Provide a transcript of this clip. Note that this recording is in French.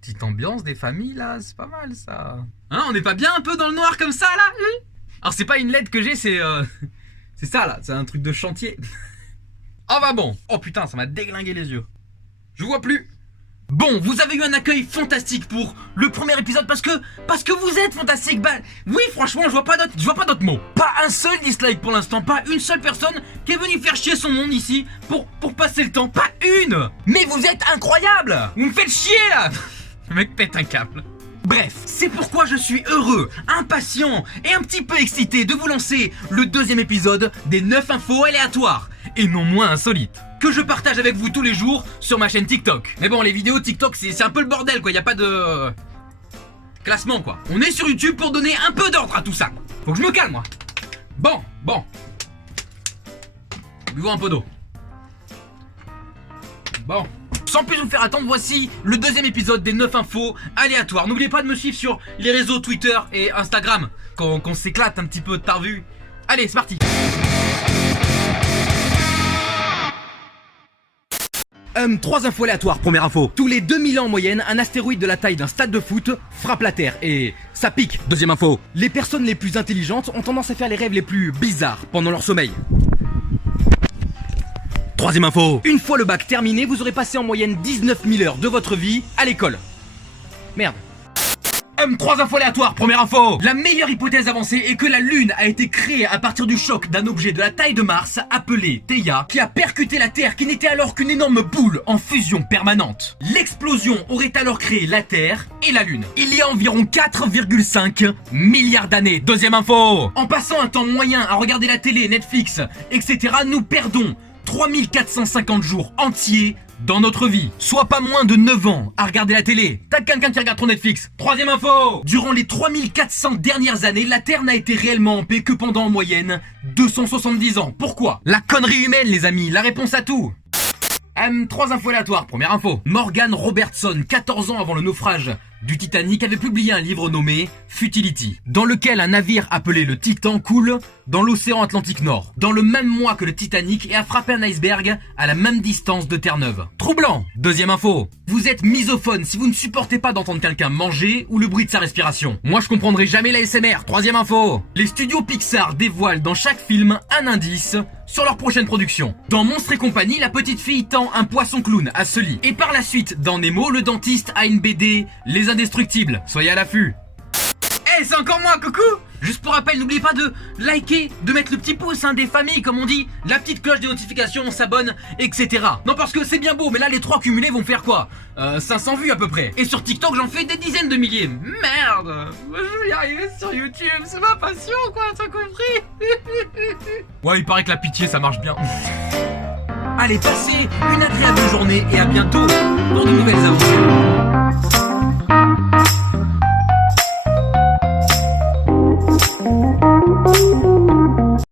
Petite ambiance des familles là, c'est pas mal ça. Hein, on n'est pas bien un peu dans le noir comme ça là? Alors c'est pas une LED que j'ai, c'est c'est ça là, c'est un truc de chantier. Ah bah bon. Oh putain, ça m'a déglingué les yeux. Je vois plus. Bon, vous avez eu un accueil fantastique pour le premier épisode parce que vous êtes fantastique. Bah oui, franchement, je vois pas d'autres mots. Pas un seul dislike pour l'instant, pas une seule personne qui est venue faire chier son monde ici pour passer le temps, pas une. Mais vous êtes incroyable. Vous me faites chier là. Le mec pète un câble. Bref, c'est pourquoi je suis heureux, impatient et un petit peu excité de vous lancer le deuxième épisode des 9 infos aléatoires et non moins insolites que je partage avec vous tous les jours sur ma chaîne TikTok. Mais bon, les vidéos TikTok c'est un peu le bordel quoi, y a pas de classement quoi. On est sur YouTube pour donner un peu d'ordre à tout ça. Faut que je me calme moi. Bon. Buvons un peu d'eau. Bon. Sans plus vous faire attendre, voici le deuxième épisode des 9 infos aléatoires. N'oubliez pas de me suivre sur les réseaux Twitter et Instagram, qu'on s'éclate un petit peu, t'as revu. Allez, c'est parti. 3 infos aléatoires, première info. Tous les 2000 ans en moyenne, un astéroïde de la taille d'un stade de foot frappe la Terre et ça pique. Deuxième info. Les personnes les plus intelligentes ont tendance à faire les rêves les plus bizarres pendant leur sommeil. Troisième info. Une fois le bac terminé, vous aurez passé en moyenne 19 000 heures de votre vie à l'école. Merde. 3 infos aléatoires, première info. La meilleure hypothèse avancée est que la Lune a été créée à partir du choc d'un objet de la taille de Mars appelé Theia, qui a percuté la Terre qui n'était alors qu'une énorme boule en fusion permanente. L'explosion aurait alors créé la Terre et la Lune. Il y a environ 4,5 milliards d'années. Deuxième info. En passant un temps moyen à regarder la télé, Netflix, etc., nous perdons 3450 jours entiers dans notre vie, soit pas moins de 9 ans à regarder la télé. T'as quelqu'un qui regarde ton Netflix. Troisième info. Durant les 3400 dernières années, la Terre n'a été réellement en paix que pendant en moyenne 270 ans. Pourquoi? La connerie humaine les amis, la réponse à tout. 3 infos aléatoires, première info. Morgan Robertson, 14 ans avant le naufrage du Titanic, avait publié un livre nommé Futility, dans lequel un navire appelé le Titan coule dans l'océan Atlantique Nord, dans le même mois que le Titanic, et a frappé un iceberg à la même distance de Terre-Neuve. Troublant. Deuxième info. Vous êtes misophone si vous ne supportez pas d'entendre quelqu'un manger ou le bruit de sa respiration. Moi je comprendrai jamais la SMR. Troisième info. Les studios Pixar dévoilent dans chaque film un indice sur leur prochaine production. Dans Monstres et compagnie, la petite fille tend un poisson clown à Sully. Et par la suite, dans Nemo, le dentiste a une BD Les Indestructibles. Soyez à l'affût. Hey, c'est encore moi, coucou. Juste pour rappel, n'oubliez pas de liker, de mettre le petit pouce des familles, comme on dit, la petite cloche des notifications, on s'abonne, etc. Non, parce que c'est bien beau, mais là, les 3 cumulés vont faire quoi 500 vues à peu près. Et sur TikTok, j'en fais des dizaines de milliers. Merde. Je vais y arriver sur YouTube, c'est ma passion, quoi, t'as compris? Ouais, il paraît que la pitié, ça marche bien. Allez, passez une agréable journée et à bientôt pour de nouvelles aventures.